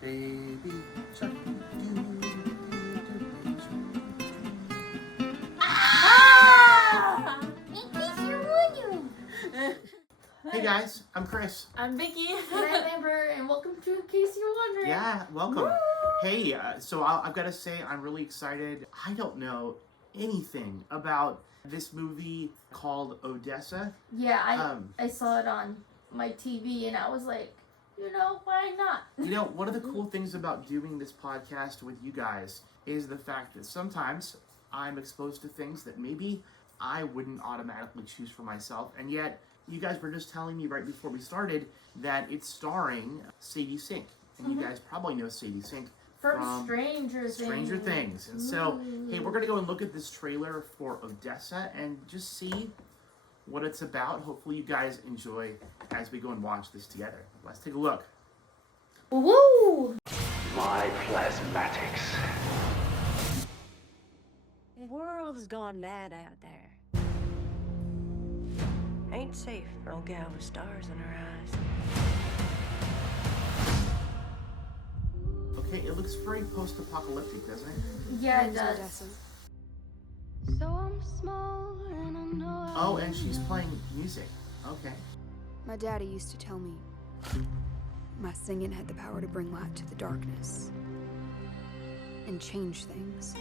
Baby shark. Ah! In case you're wondering. Hey guys, I'm Chris. I'm Vicky. And I'm Amber, and welcome to In Case You're Wondering. Yeah, welcome. Woo! Hey, so I've got to say I'm really excited. I don't know anything about this movie called Odessa. Yeah, I saw it on my TV, and I was like, why not? One of the cool things about doing this podcast with you guys is the fact that sometimes I'm exposed to things that maybe I wouldn't automatically choose for myself, and yet you guys were just telling me right before we started that it's starring Sadie Sink, and you guys probably know Sadie Sink From Stranger Things. And so, hey, we're going to go and look at this trailer for Odessa and just see what it's about. Hopefully you guys enjoy as we go and watch this together. Let's take a look. Woo! My plasmatics. The world's gone mad out there. Ain't safe for old gal with stars in her eyes. Okay, it looks very post-apocalyptic, doesn't it? Yeah, it does. Odessa. So I'm small and I know Oh, and she's playing music. Okay. My daddy used to tell me my singing had the power to bring light to the darkness and change things.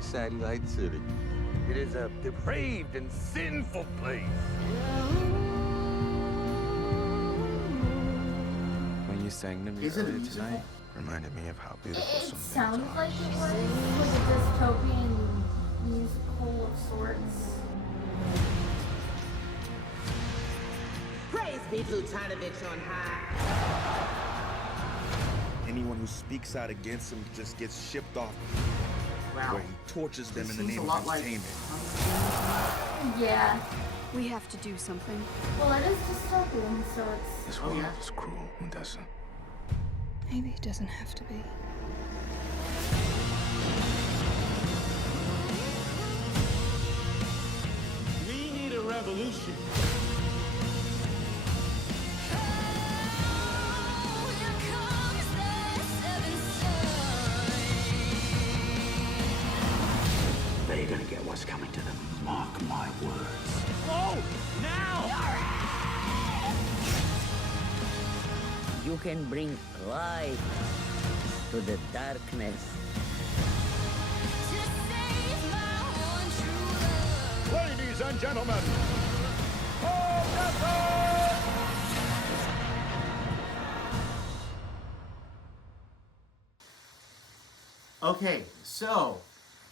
Sadie Light City. It is a depraved and sinful place. When you sang to me Is it a earlier musical? tonight, reminded me of how beautiful It some things sounds are. like it was a dystopian musical of sorts. Praise be Plutonovich on high. Anyone who speaks out against him just gets shipped off, Wow. where he tortures them This in the seems a name lot of like... entertainment. Yeah. We have to do something. Well, it is dystopian, so it's... This Oh, world yeah? is cruel, Odessa. Maybe it doesn't have to be. We need a revolution. They're gonna get what's coming to them. Mark my words. Oh, now! You can bring light to the darkness. Ladies and gentlemen, Okay, so,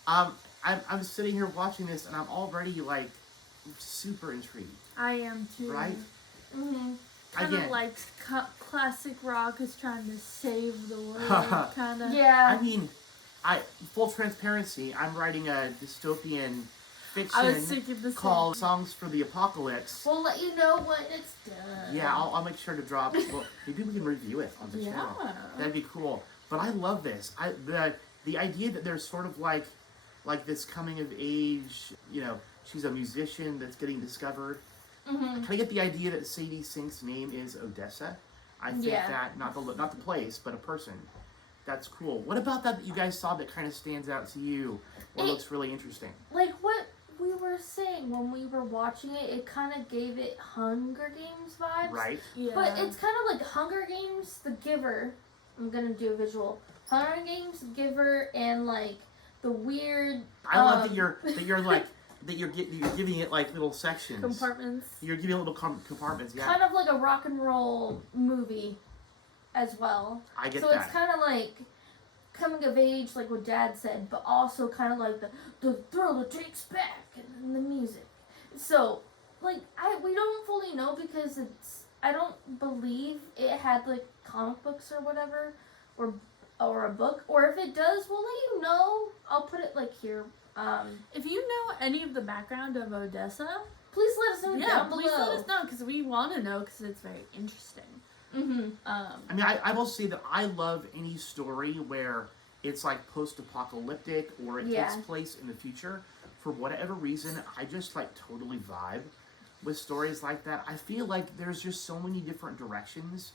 I'm sitting here watching this and I'm already, like, super intrigued, I am too. right? Mm-hmm. Kind Again. of like classic rock is trying to save the world. Kind of. Yeah. I mean, full transparency, I'm writing a dystopian I was fiction thinking the same. called Songs for the Apocalypse. We'll let you know when it's done. Yeah, I'll make sure to drop. Well, maybe we can review it on the channel. Yeah. That'd be cool. But I love this. The idea that there's sort of like this coming of age. She's a musician that's getting discovered. Mm-hmm. Can I get the idea that Sadie Sink's name is Odessa? I think Yeah. that not the place, but a person. That's cool. What about that you guys saw that kind of stands out to you? Or looks really interesting? Like what we were saying when we were watching it, it kind of gave it Hunger Games vibes. Right. Yeah. But it's kind of like Hunger Games, The Giver. I'm gonna do a visual. Hunger Games, Giver, and like the weird. I love that you're giving it like little sections. compartments. You're giving it little compartments. Yeah. Kind of like a rock and roll movie, as well. I get so that. it's kind of like coming of age, like what Dad said, but also kind of like the thrill that takes back and the music. So, like we don't fully know because I don't believe it had like comic books or whatever, or a book, or if it does, we'll let you know. I'll put it like here. If you know any of the background of Odessa, Please let us know down below. please let us know because we want to know because it's very interesting. Mm-hmm. I mean, I will say that I love any story where it's like post-apocalyptic or it takes place in the future. for whatever reason, I just like totally vibe with stories like that. I feel like there's just so many different directions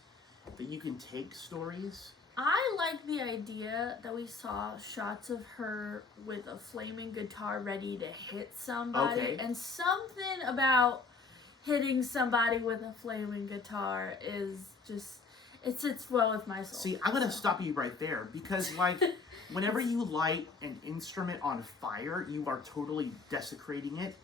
that you can take stories. I like the idea that we saw shots of her with a flaming guitar ready to hit somebody. Okay. And something about hitting somebody with a flaming guitar is just, it sits well with my soul. See, I'm going to stop you right there because, like, whenever you light an instrument on fire, you are totally desecrating it.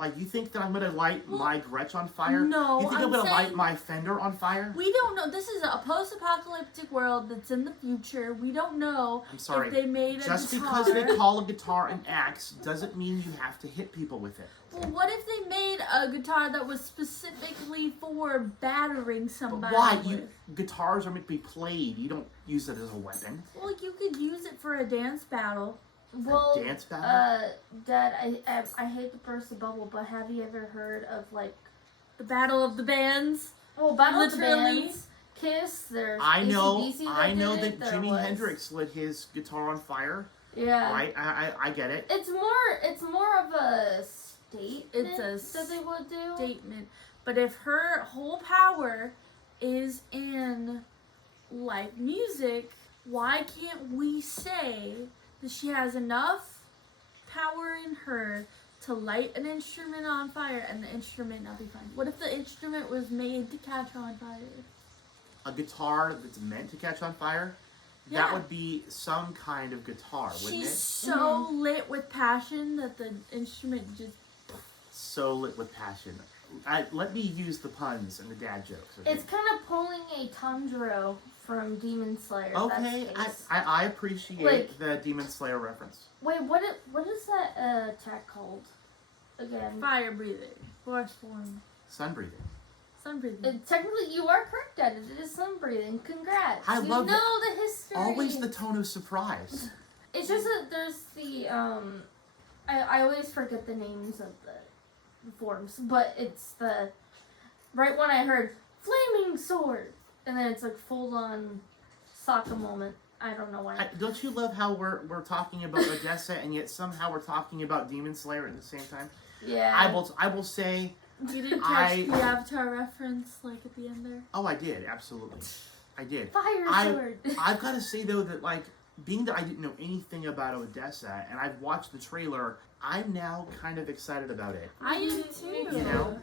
Like, you think that I'm going to light my Gretsch on fire? No, You think I'm going to light my Fender on fire? We don't know. This is a post-apocalyptic world that's in the future. We don't know I'm sorry. if they made a Just guitar. because they call a guitar an axe doesn't mean you have to hit people with it. Well, what if they made a guitar that was specifically for battering somebody Why? with? Guitars are meant to be played. You don't use it as a weapon. Well, you could use it for a dance battle. Well, dance battle? Dad, I hate to burst the bubble, but have you ever heard of like The Battle of the Bands? well, Battle of the Literally. Bands, Kiss? There's I know AC/DC that there Jimi was- Hendrix lit his guitar on fire. Yeah. Right? I get it. It's more of a statement It's a that they would do. statement. But if her whole power is in like music, why can't we say that she has enough power in her to light an instrument on fire and the instrument not be fine? What if the instrument was made to catch on fire? A guitar that's meant to catch on fire? Yeah. That would be some kind of guitar, wouldn't She's it? so lit with passion that the instrument just... So lit with passion. Let me use the puns and the dad jokes. Okay? It's kind of pulling a Tanjiro from Demon Slayer. Okay, That's I appreciate Like- the Demon Slayer reference. Wait, what is that attack called? Again. Fire breathing. Force form. Sun breathing. Sun breathing. Technically, you are correct at it. It is sun breathing. Congrats. I you love know the history. Always the tone of surprise. It's just that there's the I always forget the names of the forms, but it's the right when I heard flaming sword, and then it's like full on Sokka moment. I don't know why. Don't you love how we're talking about Odessa and yet somehow we're talking about Demon Slayer at the same time? Yeah. I will say. You didn't catch the Avatar reference like at the end there? Oh, I did, absolutely. I did. Fire sword. I've got to say though that like being that I didn't know anything about Odessa and I've watched the trailer, I'm now kind of excited about it. I am too. You know,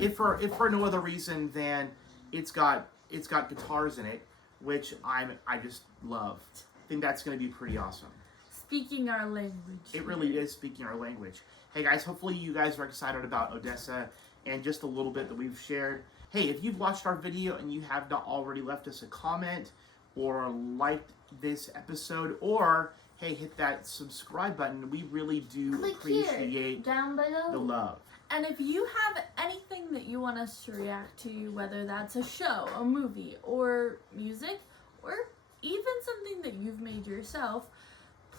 if for no other reason than it's got guitars in it, which I just love. I think that's going to be pretty awesome. Speaking our language. It really is speaking our language. Hey guys, hopefully you guys are excited about Odessa and just a little bit that we've shared. Hey, if you've watched our video and you have not already left us a comment or liked this episode, or hey, hit that subscribe button. We really do Click appreciate here, down below. the love. And if you have anything that you want us to react to, whether that's a show, a movie, or music, or even something that you've made yourself,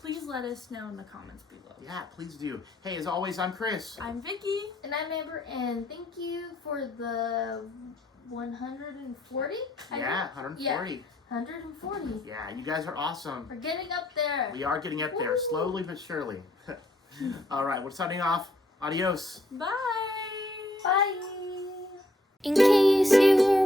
please let us know in the comments below. Yeah, please do. Hey, as always, I'm Chris. I'm Vicky. And I'm Amber, and thank you for the 140? Yeah, 140. Yeah, 140. Yeah, you guys are awesome. We're getting up there. We are getting up there, Woo. slowly but surely. All right, we're signing off. Adios. Bye. Bye. In case you were